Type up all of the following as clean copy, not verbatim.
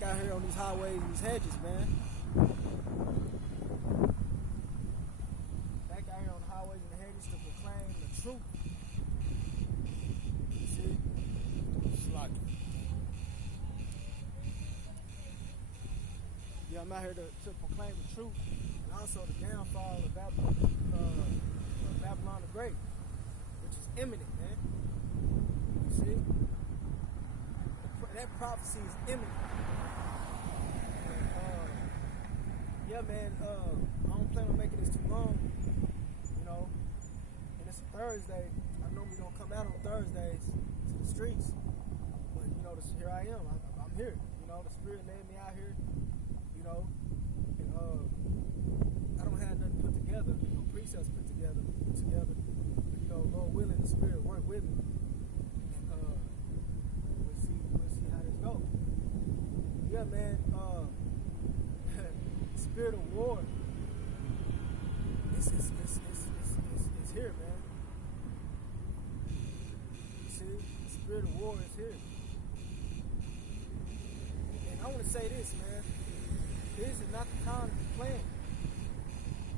back out here on these highways and these hedges, man. Back out here on the highways and the hedges to proclaim the truth. You see? Slack. Yeah, I'm out here to proclaim the truth and also the downfall of Babylon the Great, which is imminent, man. You see? That prophecy is imminent. And, yeah, man, I don't plan on making this too long, you know, and it's a Thursday. I normally don't come out on Thursdays to the streets, but, you know, here I am. I'm here. You know, the Spirit led me out here, you know, and I don't have nothing put together, you know, precepts put together, but, you know, Lord willing, the Spirit work with me, and we'll see how this goes. Yeah, man, spirit of war, it's here, man. You see, the spirit of war is here. And I want to say this, man. This is not the time to be playing.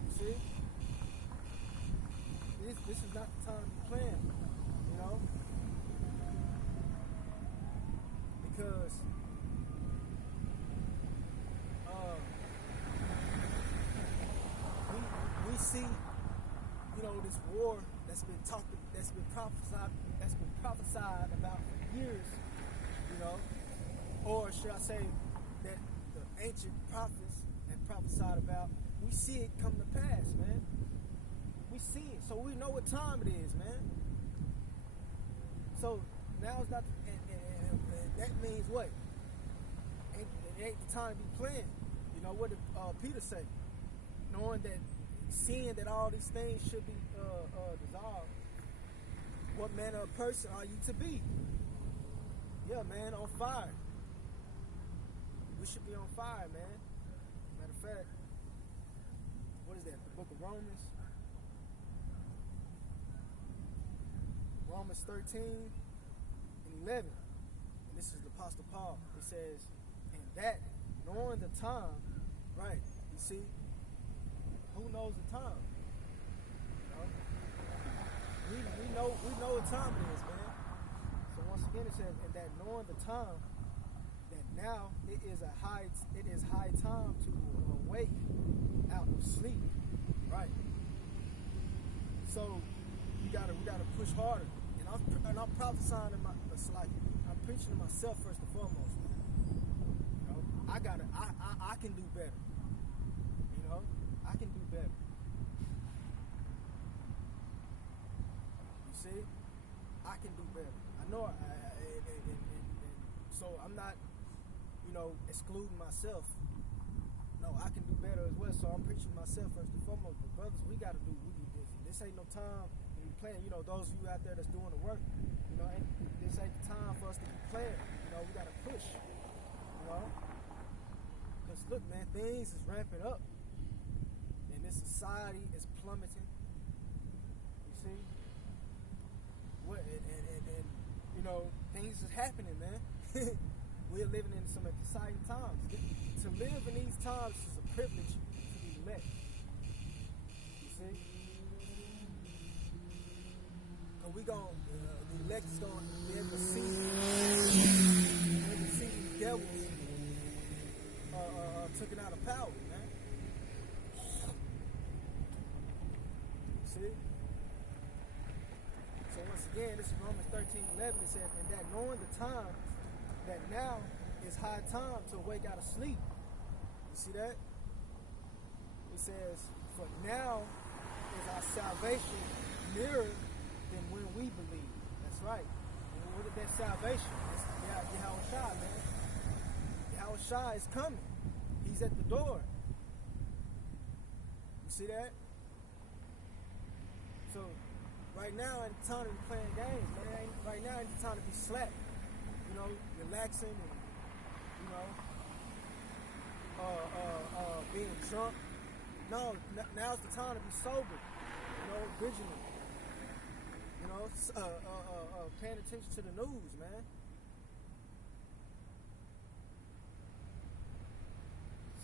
You see? This is not the time to be playing, you know? Because we see, you know, this war that's been prophesied about for years, you know, or should I say that the ancient prophets have prophesied about, we see it come to pass, man. We see it, so we know what time it is, man. So now it's not, and that means what? It ain't the time to be playing. You know what did Peter say? Knowing that, seeing that all these things should be dissolved, what manner of person are you to be? Yeah, man, on fire. We should be on fire, man. Matter of fact, what is that? The book of Romans? Romans 13 and 11. And this is the Apostle Paul. It says, and that, knowing the time, right, you see, who knows the time? You know? We know what time it is, man. So once again it says, and that knowing the time, that now it is high time to awake out of sleep. Right. So we gotta push harder. And I'm prophesying in I'm preaching to myself first and foremost, man. You know, I can do better. You know, I can do better. You see, I can do better. I know, and so I'm not, you know, excluding myself. No, I can do better as well. So I'm preaching to myself first and foremost. But brothers, we gotta do this. This ain't no time to be playing. You know, those of you out there that's doing the work, you know, this ain't the time for us to be playing. You know, we gotta push. You know, because look, man, things is ramping up, and this society is plummeting. You see, what and you know, things is happening, man. We're living in some exciting times. To live in these times is a privilege to be elect. You see? Because the elect is going to be able to see these devils taken out of power, man. See? So once again, this is Romans 13:11. It says, and that knowing the time, that now is high time to wake out of sleep. You see that? It says, for now is our salvation nearer than when we believe. That's right. And what is that salvation? It's Yahushua, man. Yahushua is coming. He's at the door. You see that? So, right now ain't the time to be playing games, man. Right now ain't the time to be slack. You know, relaxing and, you know, being drunk. No, now's the time to be sober. You know, vigilant. You know, paying attention to the news, man.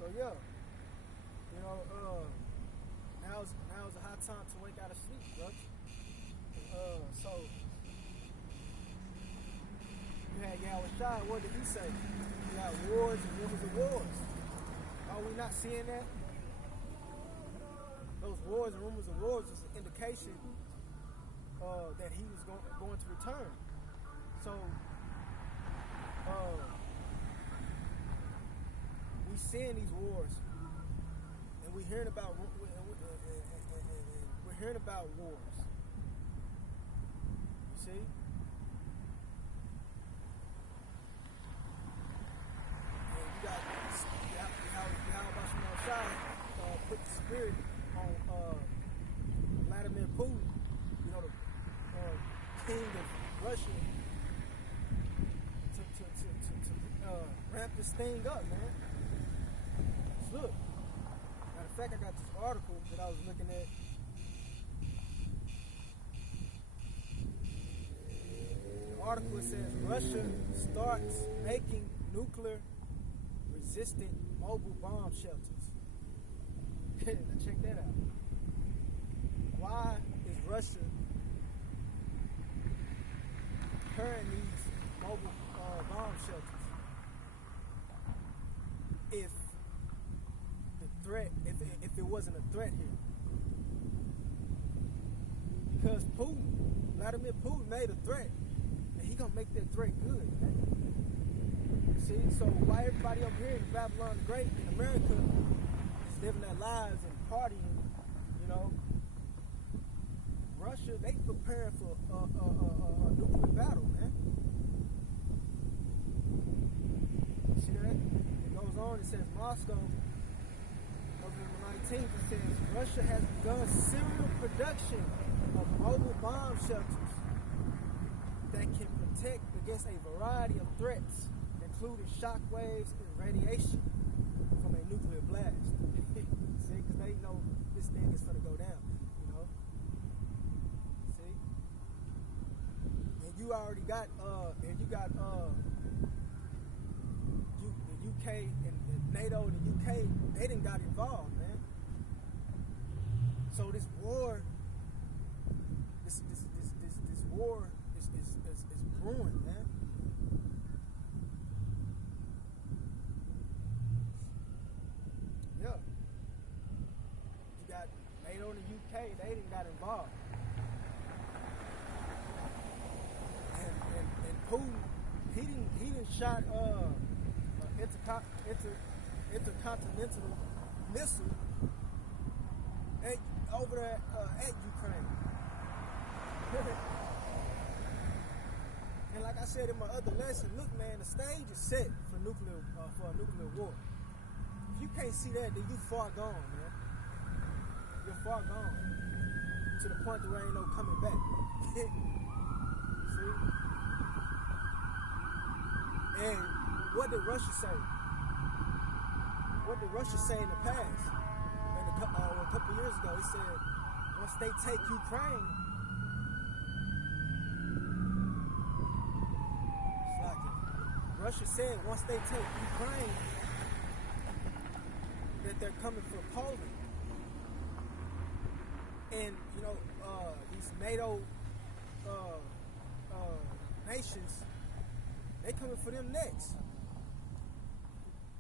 So yeah, you know, now's a high time to wake out of sleep, bro. So you had Yahweh Shai, what did he say? You got wars and rumors of wars. Are we not seeing that? Those wars and rumors of wars is an indication that he was going to return. So we seeing these wars, and we're hearing about wars. You see? And you got Yahweh Shai put the spirit on Vladimir Putin, you know, the king of Russia, to ramp this thing up, man. Look, matter of fact, I got this article that I was looking at. The article says Russia starts making nuclear-resistant mobile bomb shelters. Now check that out. Why is Russia preparing these mobile bomb shelters? If the threat, if it wasn't a threat here, because Vladimir Putin made a threat, and he gonna make that threat good. Man. See, so why everybody up here in Babylon the Great in America is living their lives and partying, you know? Russia, they preparing for a nuclear battle, man. See that? It goes on, it says Moscow, November 19th, it says Russia has begun serial production of mobile bomb shelters that can protect against a variety of threats, including shock waves and radiation from a nuclear blast. See, because they know this thing is going to go down, you know? See? And you already got, the UK and NATO and the UK, they didn't got involved, man. So this war, this war is brewing, man. Yeah. You got NATO and the UK, they didn't got involved. And Putin, he didn't shot intercontinental missile over there at Ukraine. And like I said in my other lesson, look, man, the stage is set for a nuclear war. If you can't see that, then you far gone, man. You're far gone to the point that there ain't no coming back. See? And what did Russia say? What did Russia say in the past? A couple of years ago, it said once they take Ukraine, Russia said once they take Ukraine, that they're coming for Poland. And, you know, these NATO nations, they coming for them next.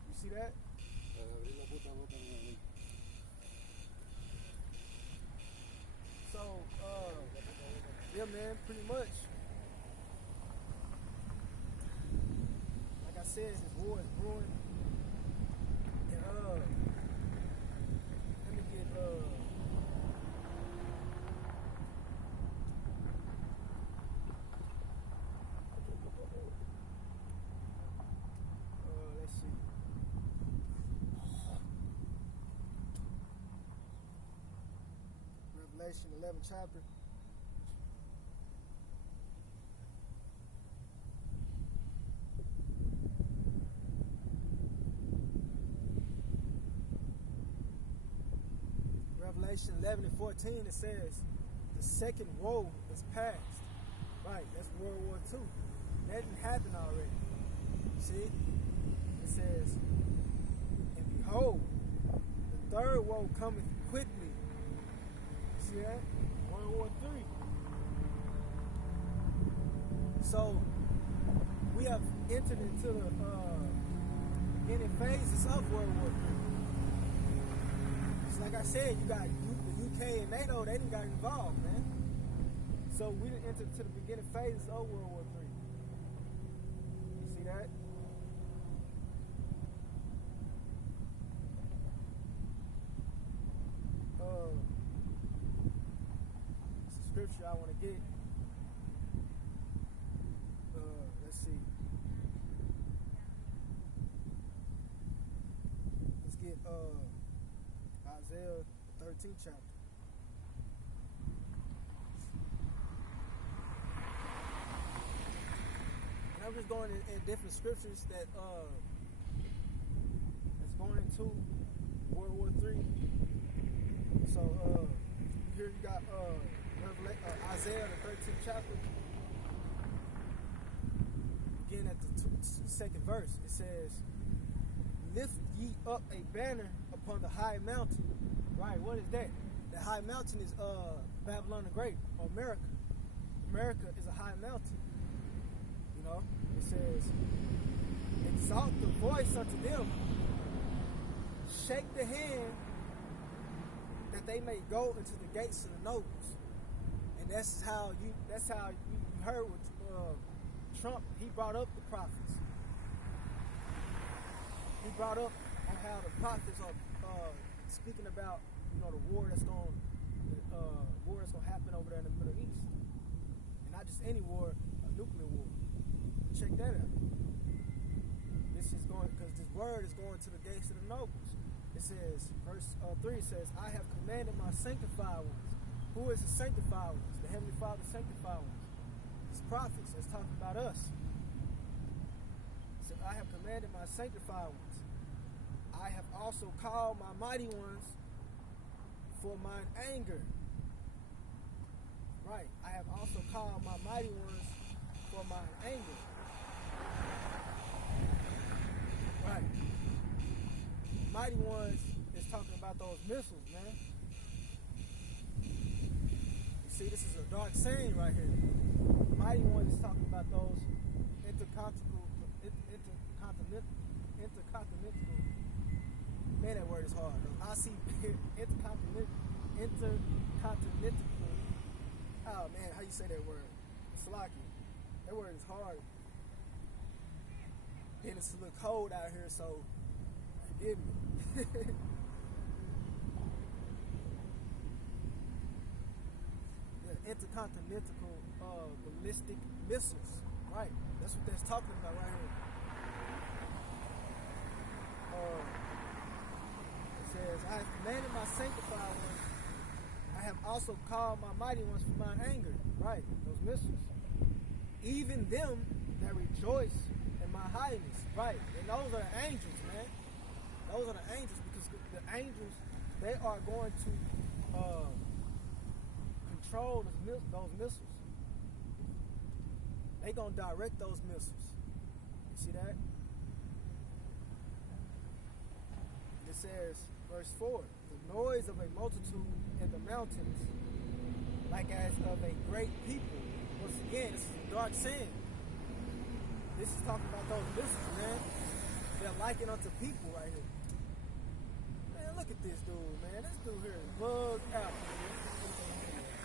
You see that? So, yeah, man, pretty much. Like I said, this war is brewing. And, let me get, let's see. Revelation 11th chapter. Revelation 11 and 14, it says, the second woe is past. Right, that's World War II. That didn't happen already. See? It says, and behold, the third woe cometh quickly. See that? World War III. So we have entered into the beginning phases of World War III. It's like I said, you got the UK and NATO, they didn't got involved, man. So we didn't enter into the beginning phases of World War III. You see that? It's a scripture I want to get. Let's see. Let's get Isaiah 13th chapter. And I'm just going in different scriptures that that's going into World War III. So here you got Isaiah the 13th chapter. Again at the second verse, it says, "Lift ye up a banner upon the high mountain." Right, what is that? The high mountain is Babylon the Great, or America. America is a high mountain. You know, it says, "Exalt the voice unto them, shake the hand, that they may go into the gates of the nobles." And that's how you heard with Trump. He brought up the prophets. He brought up on how the prophets are speaking about, you know, the war that's going to happen over there in the Middle East, and not just any war, a nuclear war. Check that out. This is going, because this word is going to the gates of the nobles. It says, verse 3 says, "I have commanded my sanctified ones." Who is the sanctified ones? The Heavenly Father sanctified ones. It's prophets. It's talking about us. It said, "I have commanded my sanctified ones. I have also called my mighty ones for mine anger." Right. I have also called my mighty ones for mine anger. Right. Mighty ones is talking about those missiles, man. You see, this is a dark saying right here. Mighty ones is talking about those intercontinental. Man, that word is hard. I see intercontinental. Oh man, how you say that word? Slaki. That word is hard. And it's a little cold out here, so forgive me. Yeah, intercontinental ballistic missiles. Right. That's what that's talking about right here. It says, "I have commanded my sanctified ones. I have also called my mighty ones for mine anger." Right, those missiles. "Even them that rejoice in my highness." Right, and those are the angels, man. Those are the angels, because the angels, they are going to control those missiles. They gonna direct those missiles. You see that? It says, verse 4, "The noise of a multitude in the mountains, like as of a great people." Once again, this is a dark saying. This is talking about those missiles, man. They're likened unto people right here. Man, look at this dude, man. This dude here is bugged out, man.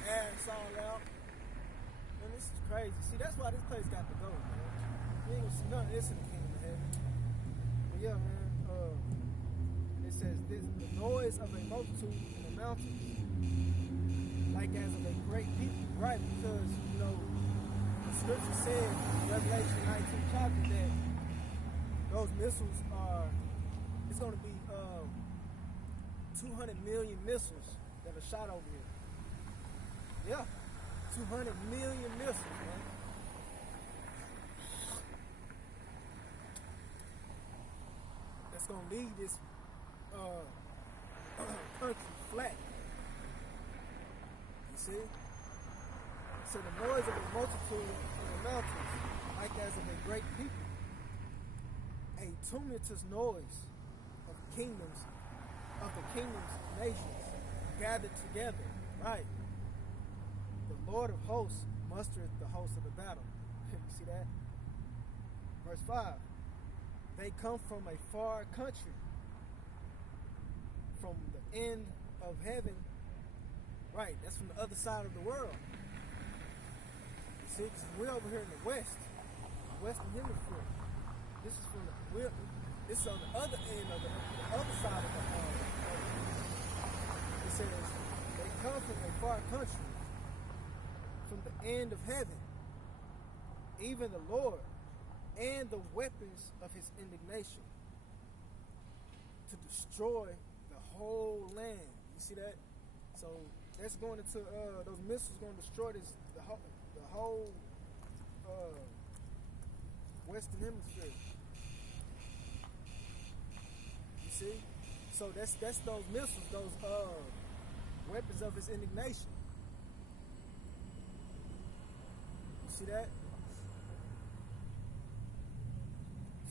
Ass all out. Man, this is crazy. See, that's why this place got to go, man. You ain't gonna see none of this in the kingdom of heaven. But yeah, man, it says, "This the noise of a multitude in the mountains, like as of a great people." Right, because, you know, the scripture said in Revelation 19 chapter that those missiles it's going to be 200 million missiles that are shot over here. Yeah, 200 million missiles, man. That's going to leave this country flat. You see? So the noise of a multitude in the mountains, like as of a great people. A tumultuous noise of kingdoms nations gathered together. Right. The Lord of hosts mustereth the host of the battle. You see that? Verse 5. They come from a far country, from the end of heaven. Right, that's from the other side of the world. See, we're over here in the Western Hemisphere. This is this is on the other end of the other side of the earth. It says they come from a far country, from the end of heaven, even the Lord, and the weapons of his indignation, to destroy the whole land. You see that? So that's going into those missiles going to destroy the whole Western Hemisphere. You see? So that's those missiles, those weapons of his indignation. You see that?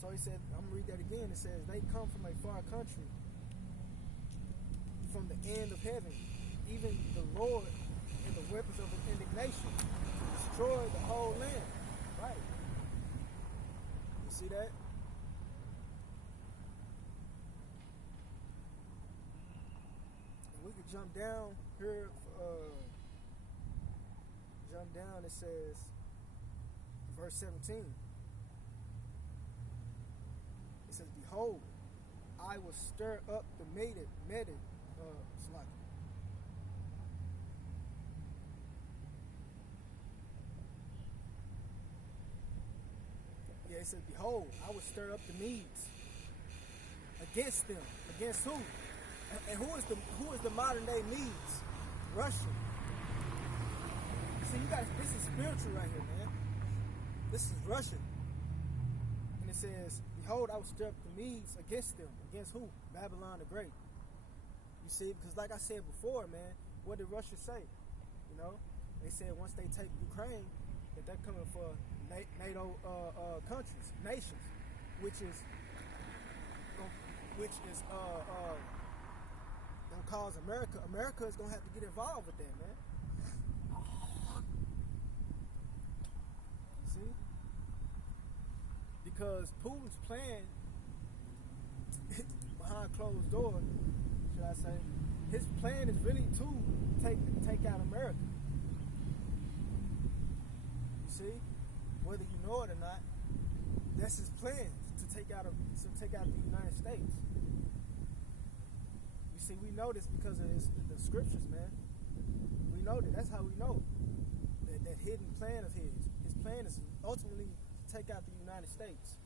So he said, I'm going to read that again. It says, they come from a far country, from the end of heaven, even the Lord and the weapons of his indignation, to destroy the whole land. Right. You see that? And we could jump down here. Jump down, it says, verse 17. It says, behold, I will stir up the mated, it says, behold, I will stir up the Medes against them. Against who? And who is the modern day Medes? Russia. See, you guys, this is spiritual right here, man. This is Russian. And it says, behold, I will stir up the Medes against them. Against who? Babylon the Great. You see, because like I said before, man, what did Russia say? You know, they said once they take Ukraine, that they're coming for NATO countries, nations, which is gonna cause America is gonna have to get involved with that, man. See, because Putin's plan behind closed doors, should I say, his plan is really to take out America. You see, whether you know it or not, that's his plan to take out the United States. You see, we know this because of the scriptures, man. We know that. That's how we know that hidden plan of his. His plan is ultimately to take out the United States.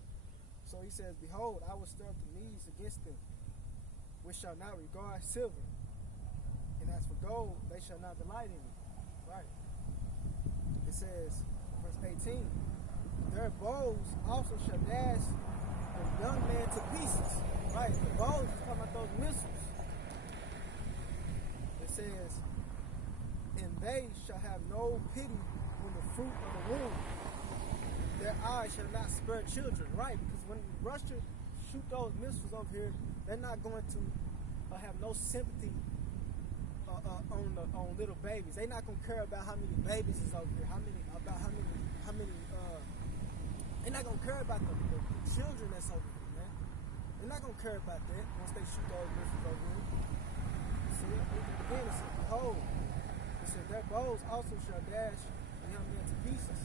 So he says, behold, I will stir up the Medes against them, which shall not regard silver. And as for gold, they shall not delight in it. Right. It says, verse 18, their bows also shall dash the young man to pieces. Right. The bows is talking about those missiles. It says, and they shall have no pity on the fruit of the womb. Their eyes shall not spare children. Right. Because when Russia shoot those missiles over here, they're not going to have no sympathy on little babies. They're not gonna care about how many babies is over here, how many. They're not gonna care about the children that's over here, man. They're not gonna care about that once they shoot those missiles over here. See, again it says, behold, it says their bows also shall dash the young men to pieces,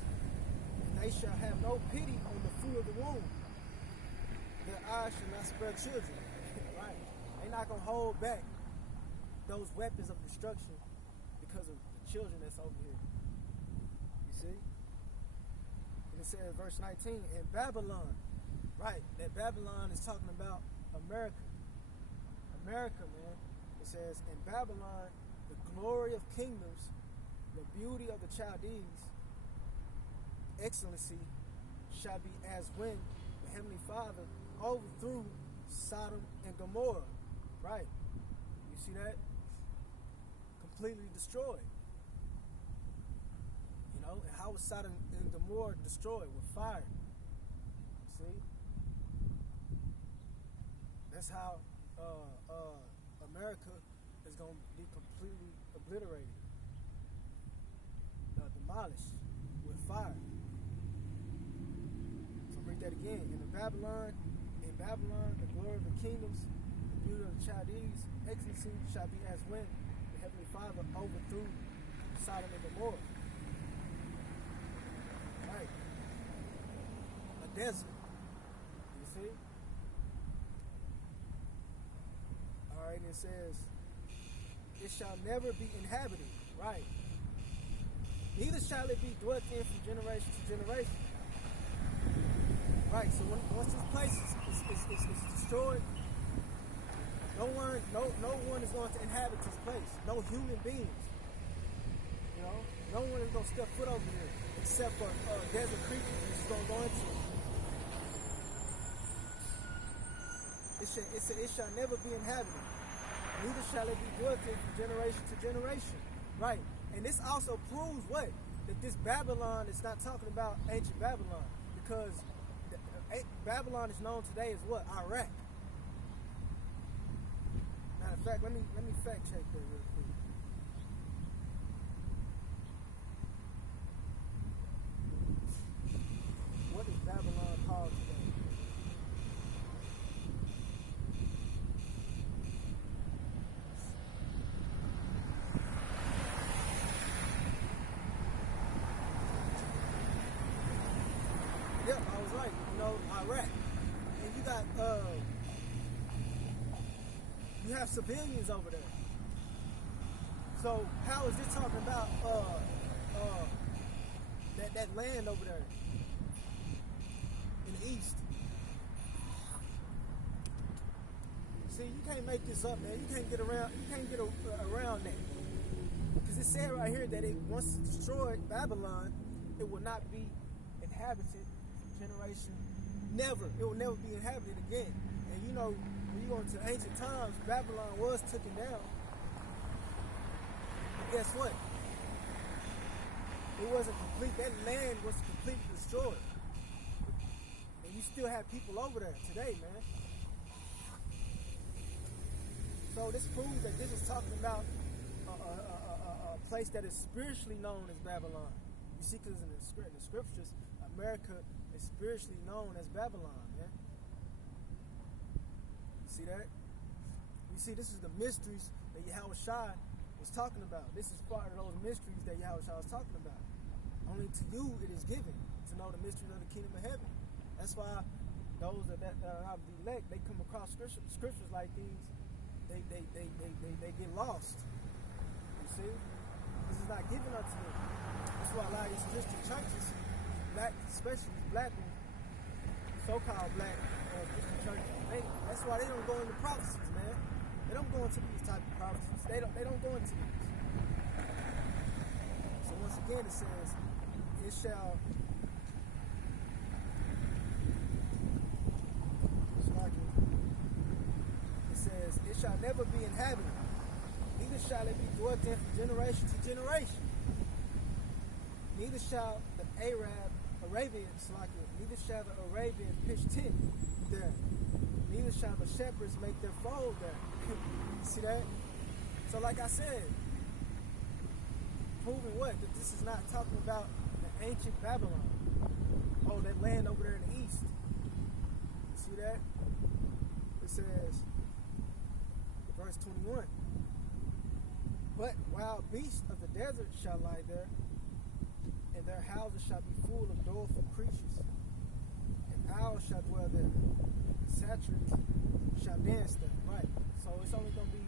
and they shall have no pity on the fruit of the womb. Their eyes shall not spare children. Right? They're not gonna hold back those weapons of destruction because of the children that's over here. You see? And it says, verse 19, in Babylon, right, that Babylon is talking about America. America, man. It says, in Babylon, the glory of kingdoms, the beauty of the Chaldees, excellency shall be as when the Heavenly Father overthrew Sodom and Gomorrah. Right. You see that? Completely destroyed. You know, and how was Sodom and Gomorrah destroyed? With fire. See? That's how America is going to be completely obliterated, demolished with fire. So read that again. In Babylon, the glory of the kingdoms, the beauty of the Chaldees, excellency shall be as when the Heavenly Father overthrew Sodom and Gomorrah. Right. A desert. You see? Alright, it says, it shall never be inhabited. Right. Neither shall it be dwelt in from generation to generation. Right, so once this place is destroyed, no one is going to inhabit this place. No human beings. You know, no one is going to step foot over here except for desert creatures who's going to go into it. It shall never be inhabited. Neither shall it be dwelt in from generation to generation. Right. And this also proves what? That this Babylon is not talking about ancient Babylon. Because Babylon is known today as what? Iraq. Matter of fact, let me fact check that real quick. What is Babylon called today? Yep, I was right. You know, Iraq. And you got, you have civilians over there. So how is this talking about that land over there in the east? See, you can't make this up, man. You can't get around that. Because it said right here that once it destroyed Babylon, it will not be inhabited generation. Never. It will never be inhabited again. And you know, when you go into ancient times, Babylon was taken down. But guess what? It wasn't complete. That land was completely destroyed. And you still have people over there today, man. So this proves that this is talking about a place that is spiritually known as Babylon. You see, because in the scriptures, America is spiritually known as Babylon, man. You see that? You see, this is the mysteries that Yahweh Shai was talking about. This is part of those mysteries that Yahweh Shai was talking about. Only to you it is given to know the mysteries of the kingdom of heaven. That's why those that are of the elect, they come across scriptures like these, they get lost. You see? This is not given unto them. That's why a lot of these Christian churches, black, especially black ones, so-called black Christian churches, that's why they don't go into prophecies, man. They don't go into these type of prophecies. They don't go into these. So once again, it says, it shall. It says, it shall never be inhabited, neither shall it be dwelt in from generation to generation. Neither shall the Arabian pitch tent there. Neither shall the shepherds make their fold there. See that? So like I said, proving what? That this is not talking about the ancient Babylon. Oh, that land over there in the east. See that? It says, verse 21. But wild beasts of the desert shall lie there, and their houses shall be full of doleful creatures, and owls shall dwell there, satyrs shall dance there. Right. So it's only going to be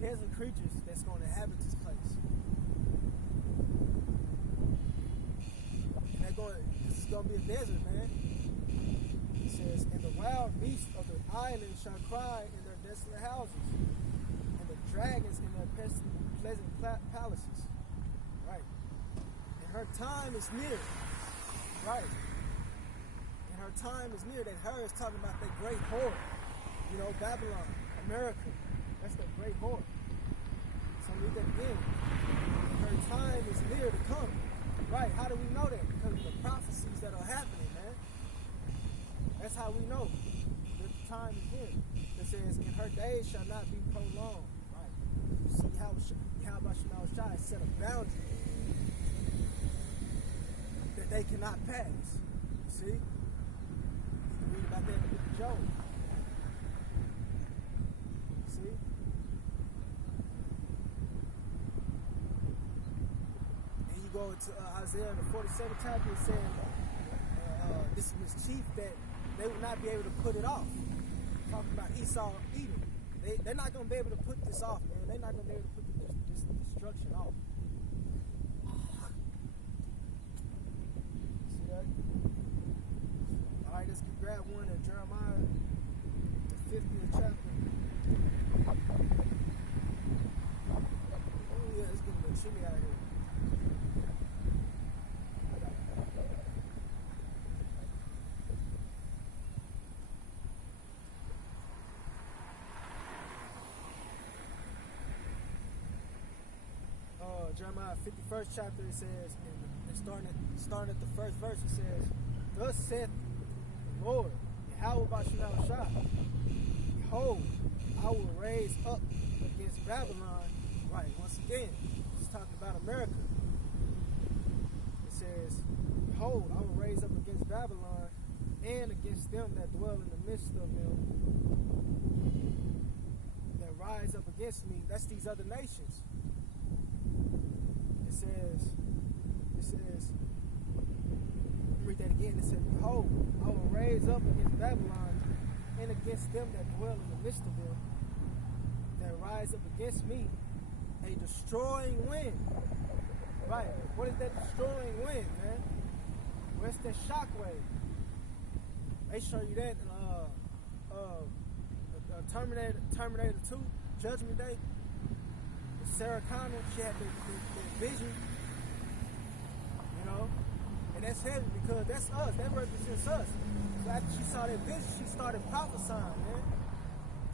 desert creatures that's going to inhabit this place. And this is going to be a desert, man. It says, and the wild beasts of the island shall cry in their desolate houses, and the dragons in their pleasant palaces. Right. And her time is near. Right. And her time is near. That her is talking about that great whore. You know, Babylon, America. That's the great whore. So read that again. Her time is near to come. Right. How do we know that? Because of the prophecies that are happening, man. That's how we know that the time is near. It says, says, "And her days shall not be prolonged." Right. See how Shemel Shai set a boundary that they cannot pass. See? You can read about that in the book of Job. See? And you go to Isaiah, the 47th chapter, it says, this mischief that they will not be able to put it off. Talking about Esau Edom. They're not going to be able to put this off, man. They're not going to be able to put this destruction off. See that? All right, let's grab one in Jeremiah, the 50th chapter. Oh, yeah, it's getting a little chilly out here. Jeremiah 51st chapter, it says, and starting at the first verse, it says, "Thus saith the Lord, Yahweh Bashemel Shai, behold, I will raise up against Babylon." Right, once again, it's talking about America. It says, "Behold, I will raise up against Babylon and against them that dwell in the midst of them, that rise up against me." That's these other nations. It says, read that again. It says, "Behold, I will raise up against Babylon and against them that dwell in the midst of them, that rise up against me, a destroying wind." Right. What is that destroying wind, man? Where's that shockwave? They show you that in Terminator 2, Judgment Day. Sarah Connor, she had the vision, you know, and that's heavy because that's us. That represents us. So after she saw that vision, she started prophesying, man.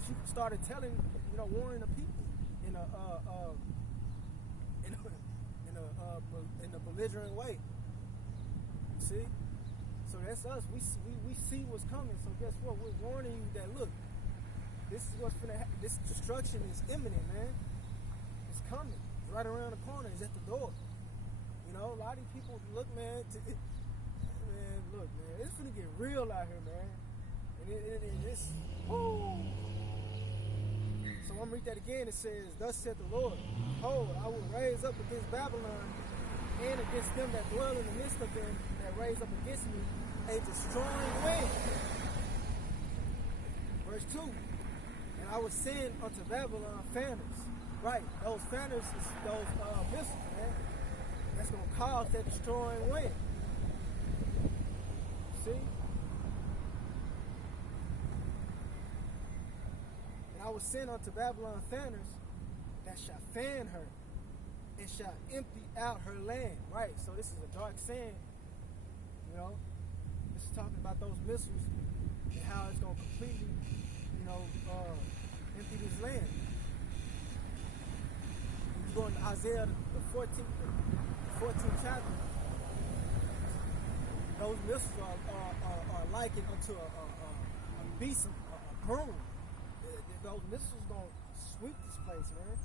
She started telling, warning the people in a belligerent way. You see? So that's us. We see what's coming. So guess what? We're warning you that, look, this is what's gonna happen. This destruction is imminent, man. It's coming. It's right around the corner. It's at the door. A lot of these people look, man. Look, man. It's gonna get real out here, man. And it's, whoo. So I'm gonna read that again. It says, "Thus saith the Lord, behold, I will raise up against Babylon and against them that dwell in the midst of them that raise up against me a destroying wind." Verse 2. "And I will send unto Babylon fanners." Right, those fanners is those missiles, man. That's going to cause that destroying wind. See? "And I will send unto Babylon fanners that shall fan her and shall empty out her land." Right, so this is a dark saying. This is talking about those missiles and how it's going to completely, empty this land. You go into Isaiah, the 14th chapter, those missiles are likened unto a beast, a broom. Those missiles going to sweep this place, man.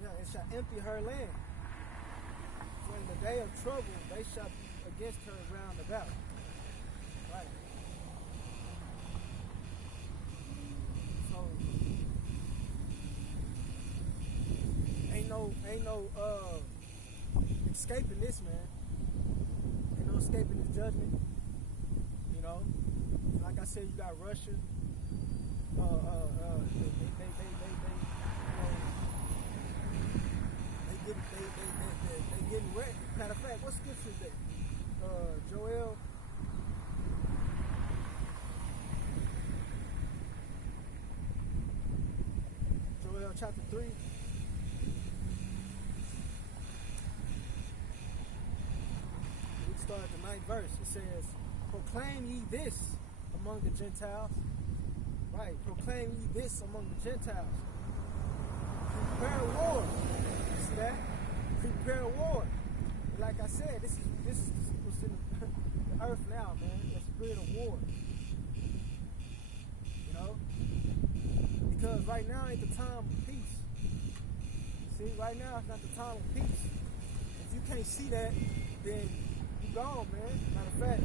Yeah, it shall empty her land. So in the day of trouble, they shall be against her round about. Right. Ain't no escaping this, man. Ain't no escaping this judgment. Like I said, you got Russia. They getting wrecked. Matter of fact, what scripture is that? Joel. Chapter 3. We start at the 9th verse. It says, "Proclaim ye this among the Gentiles." Right, proclaim ye this among the Gentiles. Prepare war. See that? Prepare war. like I said, this is what's in the earth now, man. The spirit of war. You know? Because right now ain't the time of peace. See, right now it's not the time of peace. If you can't see that, then you gone, man. Matter of fact.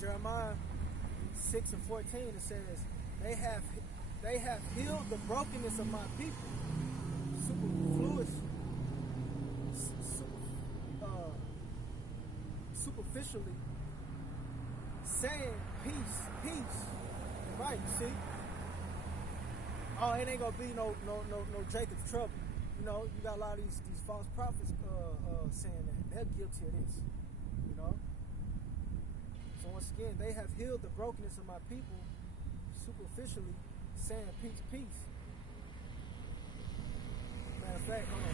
Jeremiah 6:14, it says, they have healed the brokenness of my people. Superficially saying peace, peace. Right, see? Oh, it ain't gonna be no Jacob's trouble. You know, you got a lot of these false prophets saying that. They're guilty of this. You know? So once again, they have healed the brokenness of my people, superficially saying peace, peace. Matter of fact, hold on.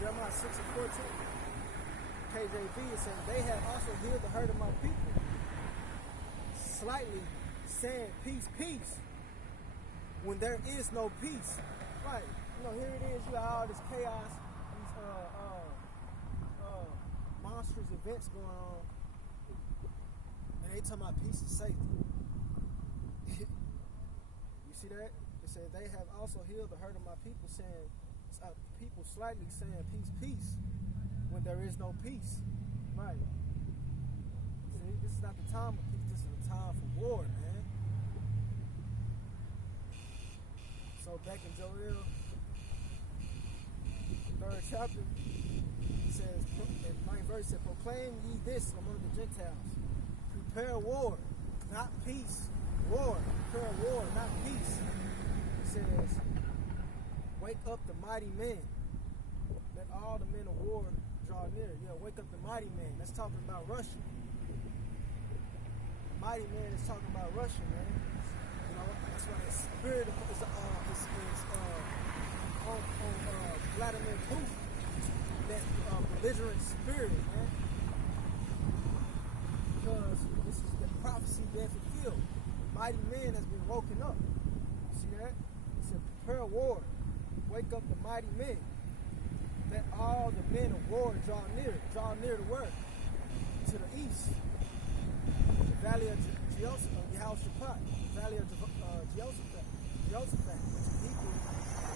Jeremiah 6:14, KJV, it says, they have also healed the hurt of my people, slightly saying peace, peace, when there is no peace. Right, you know, here it is, you got all this chaos, these monstrous events going on, and they talking about peace and safety. You see that? It said, they have also healed the hurt of my people, saying, people slightly saying peace, peace, when there is no peace. Right. See, this is not the time of peace, this is the time for war, man. So back in Joel, 3rd chapter, it says, in 9th verse, it says, proclaim ye this among the Gentiles. Prepare war, not peace. War, prepare war, not peace. It says, wake up the mighty men. Let all the men of war draw near. Yeah, wake up the mighty men. That's talking about Russia. The mighty man is talking about Russia, man. You know, that's why the spirit is on Vladimir Putin. That belligerent spirit, man. Because this is the prophecy being fulfilled. The mighty man has been woken up. You see that? It said, prepare war. Wake up the mighty men. Let all the men of war draw near. Draw near to where? To the east. The valley of Jehoshaphat. Valley of Jehoshaphat. Jehoshaphat, which is Hebrew, the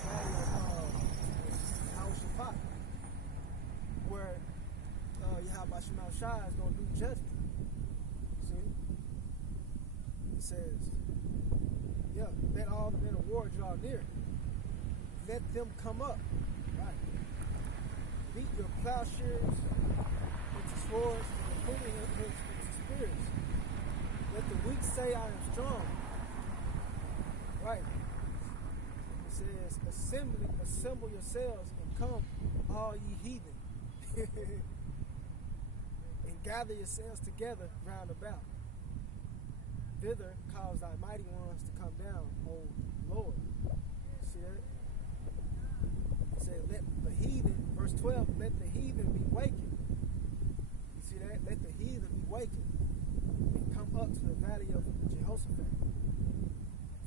valley of Jehoshaphat. Where Yahweh Shema Shai is going to do judgment. See? It says, yeah, let all the men of war draw near. Let them come up. Right. Beat your plowshares into swords and your pruning hooks into spears. Let the weak say, I am strong. Right. It says, assemble yourselves and come, all ye heathen. And gather yourselves together round about. Thither cause thy mighty ones to come down, O Lord. See that? It said, let the heathen, verse 12, let the heathen be wakened. You see that? Let the heathen be wakened and come up to the valley of Jehoshaphat.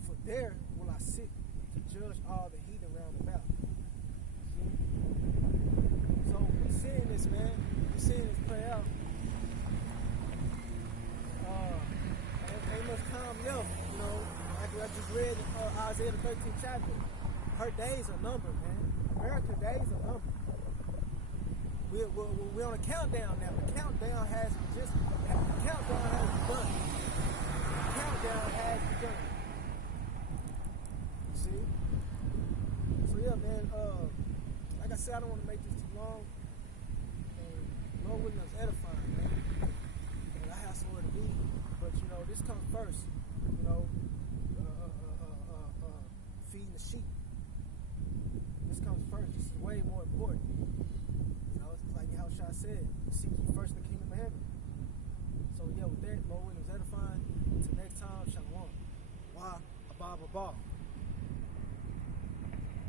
For there will I sit to judge all the heathen round about. See? So we're seeing this, man. We're seeing this play out. Ain't much time left, you know. Like I just read Isaiah the 13th chapter. Her days are numbered, man. America's days are numbered. We're on a countdown now. The countdown has begun. The countdown has begun. You see? So yeah, man. Like I said, I don't want to make this too long. Lord willing, it's edifying, man. And I have somewhere to be, but you know, this comes first. You know, feeding the sheep. This comes first. This is way more important. You know, it's like how Shah said, seek ye first the kingdom of heaven. So yeah, with that, Lord willing, it's edifying. Until next time, Shalom. Wa Abba Baba.